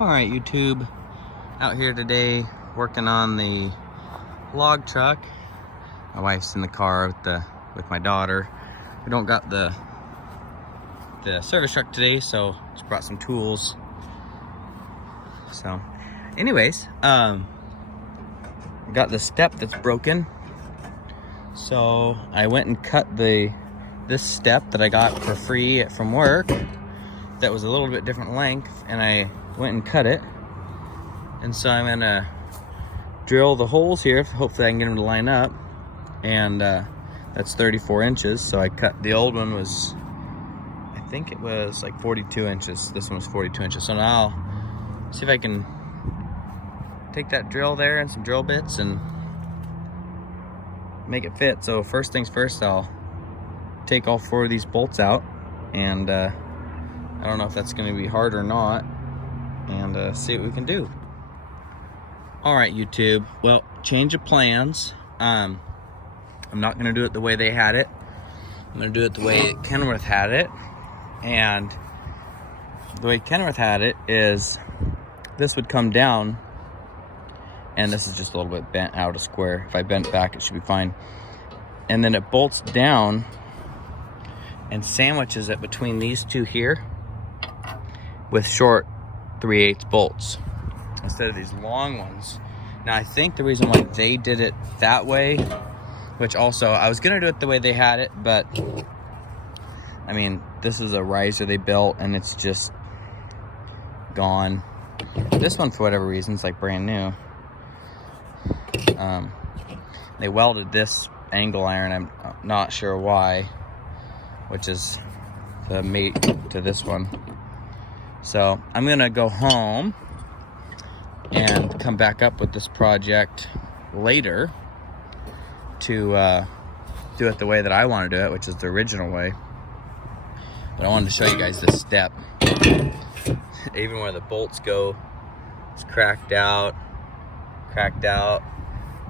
All right, YouTube, out here today working on the log truck. My wife's in the car with my daughter. We don't got the service truck today, so just brought some tools. So, anyways, got the step that's broken. So I went and cut this step that I got for free from work. That was a little bit different length, and I went and cut it. And so I'm gonna drill the holes here. Hopefully I can get them to line up. And that's 34 inches. So I cut, the old one was, I think it was like 42 inches. This one was 42 inches. So now I'll see if I can take that drill there and some drill bits and make it fit. So first things first, I'll take all 4 of these bolts out, and I don't know if that's going to be hard or not, and see what we can do. All right, YouTube, well, change of plans. I'm not going to do it the way they had it. I'm going to do it the way Kenworth had it. And the way Kenworth had it is this would come down, and this is just a little bit bent out of square. If I bent back, it should be fine. And then it bolts down and sandwiches it between these two here with short 3/8 bolts instead of these long ones. Now I think the reason why they did it that way, which also I was gonna do it the way they had it, but I mean, this is a riser they built and it's just gone. This one, for whatever reason, is like brand new. They welded this angle iron, I'm not sure why, which is the mate to this one. So I'm gonna go home and come back up with this project later to do it the way that I want to do it, which is the original way. But I wanted to show you guys this step. Even where the bolts go, it's cracked out. That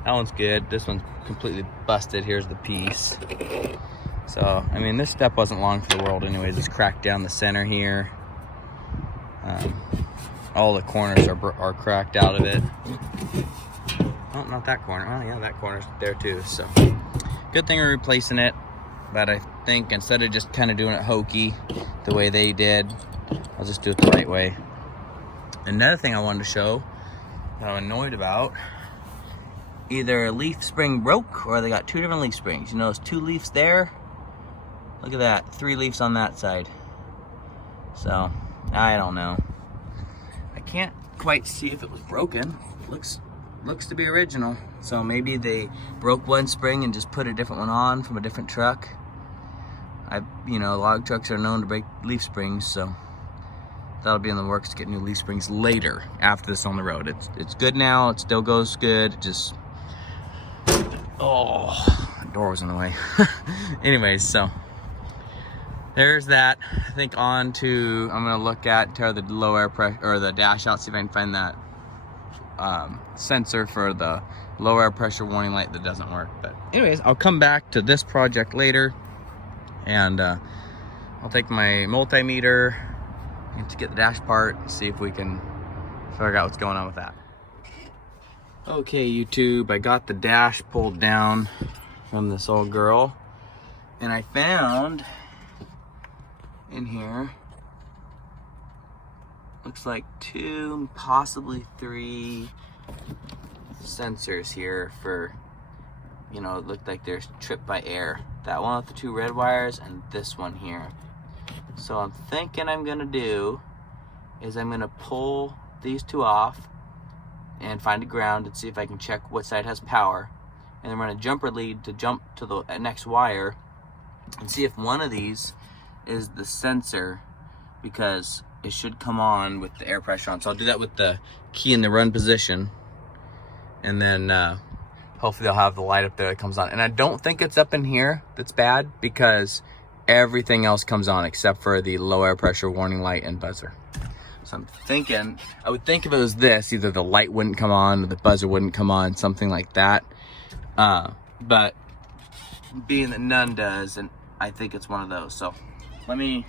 one's good. This one's completely busted. Here's the piece. So, I mean, this step wasn't long for the world anyways. It's cracked down the center here. All the corners are cracked out of it. Oh, not that corner. Oh, yeah, that corner's there too. So, good thing we're replacing it. But I think instead of just kind of doing it hokey the way they did, I'll just do it the right way. Another thing I wanted to show that I'm annoyed about, either a leaf spring broke or they got 2 different leaf springs. You know those 2 leaves there? Look at that, 3 leaves on that side. So, I don't know. I can't quite see if it was broken. Looks to be original. So maybe they broke one spring and just put a different one on from a different truck. Log trucks are known to break leaf springs, so that'll be in the works to get new leaf springs later after this on the road. It's good now. It still goes good. It just, oh, the door was in the way. Anyways, so there's that. I think I'm gonna look at, tear the low air pressure or the dash out, see if I can find that sensor for the low air pressure warning light that doesn't work. But anyways, I'll come back to this project later, and I'll take my multimeter and to get the dash part and see if we can figure out what's going on with that. Okay, YouTube, I got the dash pulled down from this old girl, and I found in here, looks like 2, possibly 3 sensors here for, it looked like they're tripped by air. That one with the 2 red wires and this one here. So I'm thinking I'm gonna do is I'm gonna pull these 2 off and find a ground and see if I can check what side has power, and then run a jumper lead to jump to the next wire and see if one of these is the sensor, because it should come on with the air pressure on. So I'll do that with the key in the run position, and then hopefully they'll have the light up there that comes on. And I don't think it's up in here that's bad, because everything else comes on except for the low air pressure warning light and buzzer. So I'm thinking, I would think if it was this, either the light wouldn't come on or the buzzer wouldn't come on, something like that. But being that none does, and I think it's one of those. So let me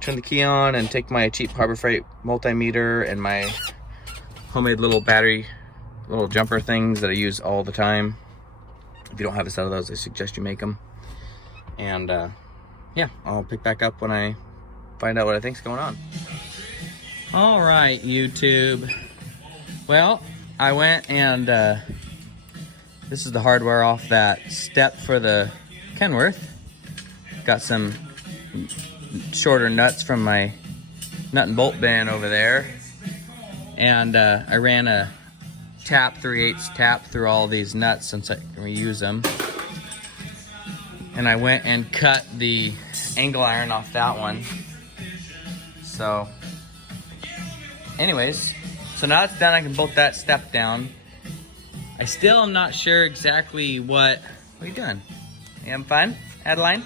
turn the key on and take my cheap Harbor Freight multimeter and my homemade little battery, little jumper things that I use all the time. If you don't have a set of those, I suggest you make them. And yeah, I'll pick back up when I find out what I think's going on. All right, YouTube. Well, I went and this is the hardware off that step for the Kenworth. Got some shorter nuts from my nut and bolt bin over there. And I ran a tap, 3/8 tap through all these nuts since I can reuse them. And I went and cut the angle iron off that one. So, anyways, so now it's done, I can bolt that step down. I still am not sure exactly what are you doing? You having fun, Adeline?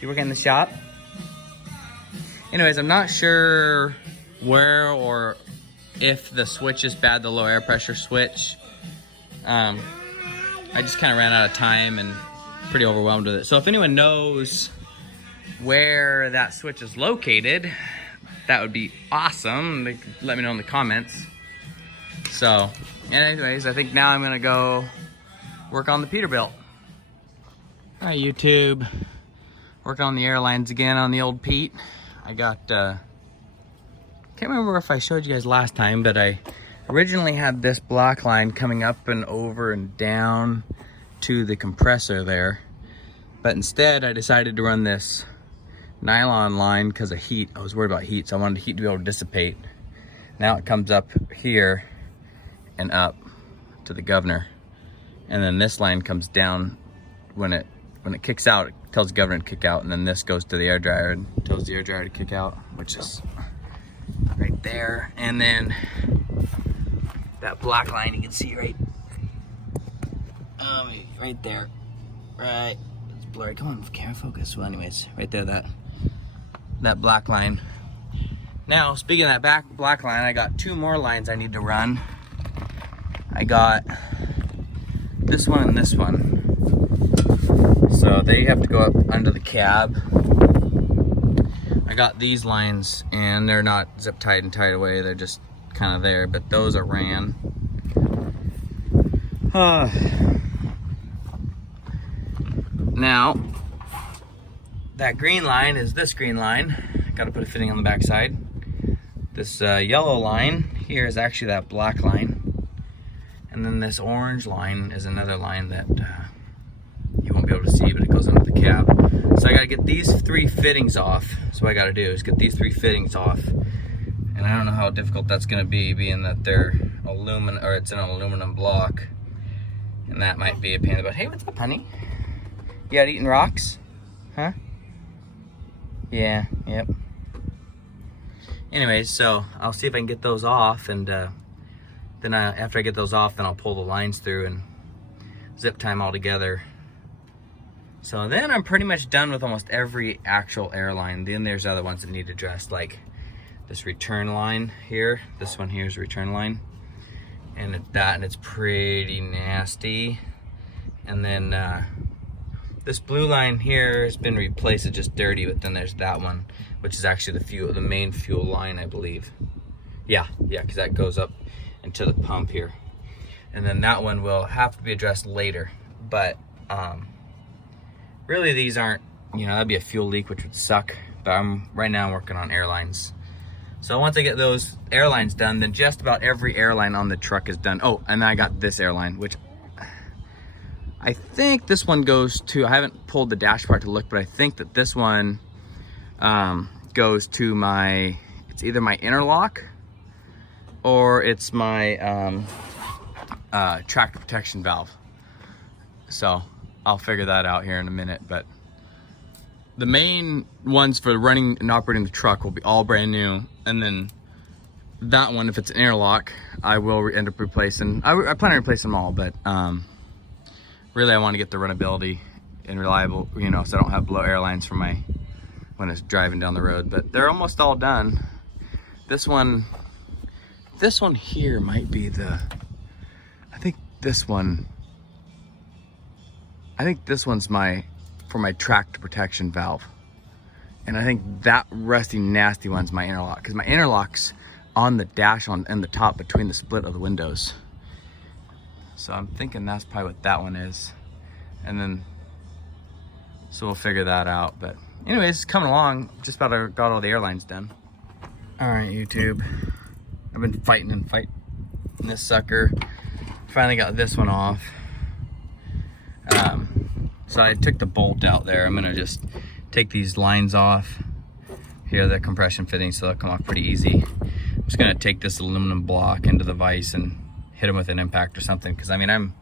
You working in the shop? Anyways, I'm not sure where or if the switch is bad, the low air pressure switch. I just kind of ran out of time and pretty overwhelmed with it. So if anyone knows where that switch is located, that would be awesome. They could let me know in the comments. So, anyways, I think now I'm gonna go work on the Peterbilt. All right, YouTube. Working on the airlines again on the old Pete. I got, can't remember if I showed you guys last time, but I originally had this black line coming up and over and down to the compressor there. But instead, I decided to run this nylon line because of heat. I was worried about heat, so I wanted the heat to be able to dissipate. Now it comes up here and up to the governor. And then this line comes down when it kicks out, it tells the governor to kick out, and then this goes to the air dryer and tells the air dryer to kick out, which is right there. And then that black line you can see right there. Right, it's blurry. Come on, camera focus. Well, anyways, right there, that black line. Now, speaking of that black line, I got two more lines I need to run. I got this one and this one. So they have to go up under the cab. I got these lines and they're not zip tied and tied away. They're just kind of there, but those are ran. Now, that green line is this green line. Got to put a fitting on the back side. This yellow line here is actually that black line. And then this orange line is another line that you won't be able to see, but it goes under the cab. So I gotta get these three fittings off. So what I gotta do is get these three fittings off. And I don't know how difficult that's gonna be, being that they're aluminum, or it's an aluminum block. And that might be a pain in the butt. Hey, what's up, honey? You out eating rocks? Huh? Yeah, yep. Anyways, so I'll see if I can get those off, and then after I get those off, then I'll pull the lines through and zip tie them all together. So then I'm pretty much done with almost every actual airline. Then there's other ones that need addressed, like this return line here. This one here is a return line, and it's pretty nasty. And then this blue line here has been replaced. It's just dirty. But then there's that one, which is actually the main fuel line, I believe. Yeah, because that goes up into the pump here. And then that one will have to be addressed later. But really these aren't, that'd be a fuel leak, which would suck. But right now I'm working on airlines. So once I get those airlines done, then just about every airline on the truck is done. Oh, and I got this airline, which I think this one goes to, I haven't pulled the dash part to look, but I think that this one goes to it's either my interlock or it's my tractor protection valve. So I'll figure that out here in a minute, but the main ones for running and operating the truck will be all brand new. And then that one, if it's an interlock, I will end up replacing. I plan on replacing them all, but really I want to get the runnability and reliable, so I don't have blow airlines for when it's driving down the road. But they're almost all done. This one here might be I think this one's for my tractor protection valve. And I think that rusty, nasty one's my interlock, because my interlock's on the dash in the top between the split of the windows. So I'm thinking that's probably what that one is. And then, so we'll figure that out. But anyways, it's coming along. Just about got all the airlines done. All right, YouTube. I've been fighting this sucker. Finally got this one off. So I took the bolt out there. I'm gonna just take these lines off. Here are the compression fittings, so they'll come off pretty easy. I'm just gonna take this aluminum block into the vise and hit them with an impact or something. Cause I mean,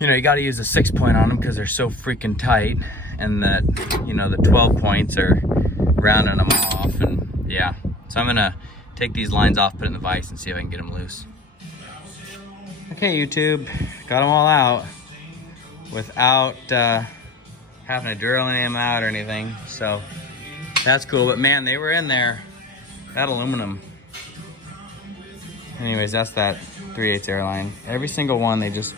you gotta use a 6-point on them because they're so freaking tight. And that, the 12 points are rounding them off, and yeah. So I'm gonna take these lines off, put it in the vise, and see if I can get them loose. Okay, YouTube, got them all out without having to drill any of them out or anything. So that's cool, but man, they were in there. That aluminum. Anyways, that's that 3/8 airline. Every single one, they just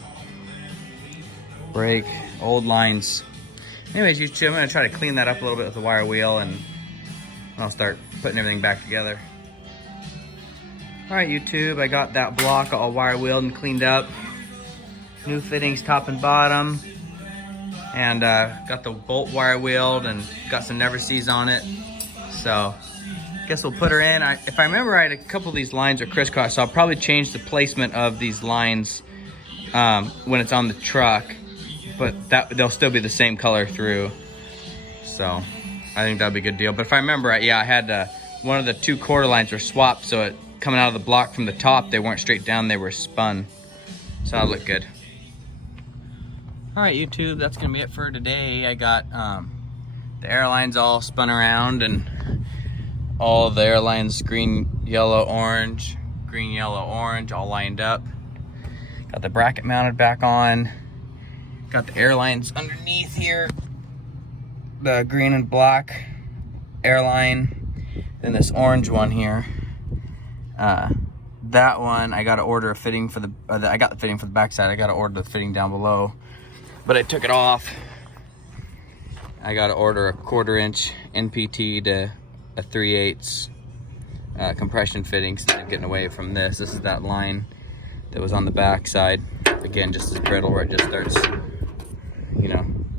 break. Old lines. Anyways, YouTube, I'm gonna try to clean that up a little bit with the wire wheel, and I'll start putting everything back together. All right, YouTube, I got that block all wire wheeled and cleaned up. New fittings top and bottom. And got the bolt wire wheeled and got some never sees on it. So, guess we'll put her in. If I remember right, a couple of these lines are crisscross, so I'll probably change the placement of these lines when it's on the truck. But they'll still be the same color through. So, I think that'd be a good deal. But if I remember right, yeah, I had one of the 2 quarter lines were swapped, so it coming out of the block from the top, they weren't straight down, they were spun. So that'll look good. All right, YouTube, that's gonna be it for today. I got the airlines all spun around and all the airlines green, yellow, orange, all lined up. Got the bracket mounted back on. Got the airlines underneath here. The green and black airline. Then this orange one here. That one, I got to order a fitting for I got the fitting for the backside. I got to order the fitting down below. But I took it off. I got to order a 1/4" NPT to a 3/8 compression fitting, so I'm getting away from this. This is that line that was on the back side. Again, just as brittle where it just starts,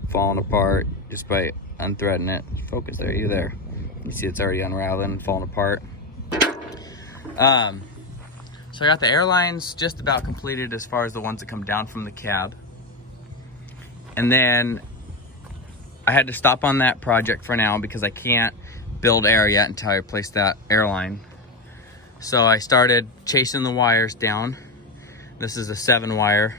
falling apart just by unthreading it. Focus there, you there. You see it's already unraveling and falling apart. So I got the airlines just about completed as far as the ones that come down from the cab. And then I had to stop on that project for now because I can't build air yet until I replace that airline. So I started chasing the wires down. This is a 7 wire.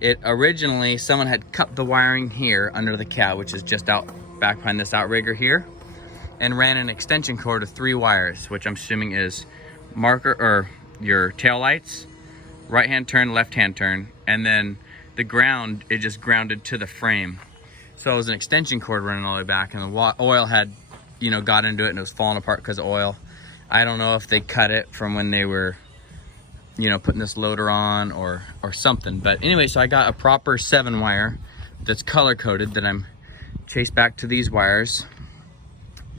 It originally, someone had cut the wiring here under the cab, which is just out back behind this outrigger here, and ran an extension cord of 3 wires, which I'm assuming is marker or your tail lights, right hand turn, left hand turn, and then the ground, it just grounded to the frame. So it was an extension cord running all the way back, and the oil had, got into it and it was falling apart because of oil. I don't know if they cut it from when they were, putting this loader on or something. But anyway, so I got a proper 7 wire that's color coded that I'm chased back to these wires.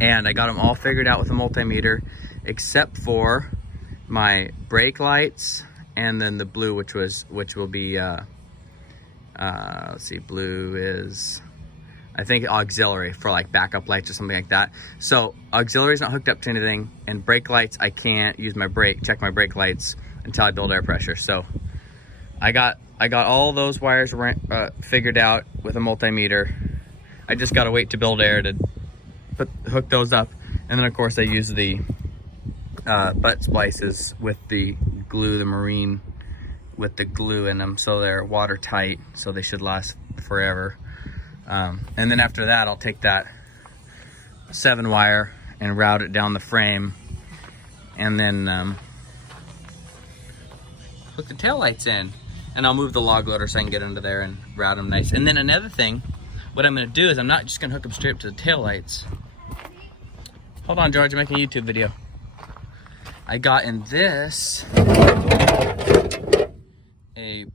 And I got them all figured out with a multimeter, except for my brake lights and then the blue, which will be, let's see, blue is, I think, auxiliary for like backup lights or something like that. So auxiliary is not hooked up to anything, and brake lights, I can't use my check my brake lights until I build air pressure. So I got all those wires figured out with a multimeter. I just gotta wait to build air to hook those up. And then of course I use the butt splices with the glue, the marine with the glue in them, so they're watertight, so they should last forever. And then after that, I'll take that 7 wire and route it down the frame, and then hook the taillights in, and I'll move the log loader so I can get under there and route them nice. And then another thing, what I'm gonna do is I'm not just gonna hook them straight up to the taillights. Hold on, George, I'm making a YouTube video. I got in this a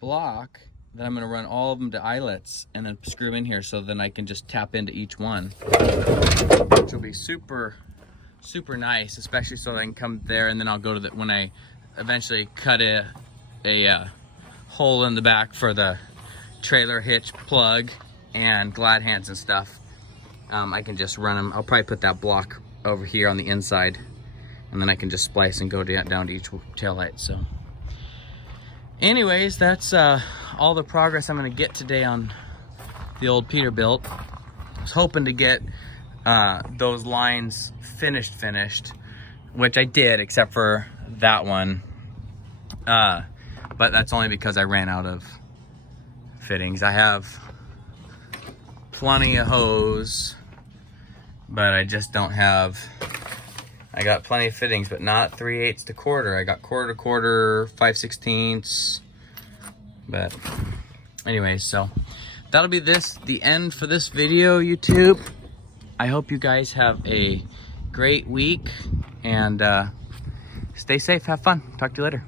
block then I'm gonna run all of them to eyelets and then screw them in here, so then I can just tap into each one, which will be super nice, especially so I can come there and then I'll go to the, when I eventually cut a hole in the back for the trailer hitch plug and glad hands and stuff, I can just run them. I'll probably put that block over here on the inside, and then I can just splice and go down to each tail light. So anyways, that's all the progress I'm gonna get today on the old Peterbilt. I was hoping to get those lines finished, which I did, except for that one. But that's only because I ran out of fittings. I have plenty of hose, but I just don't have, I got plenty of fittings, but not 3/8 to quarter. I got quarter to quarter, 5/16. But anyways, so that'll be the end for this video, YouTube. I hope you guys have a great week, and stay safe, have fun. Talk to you later.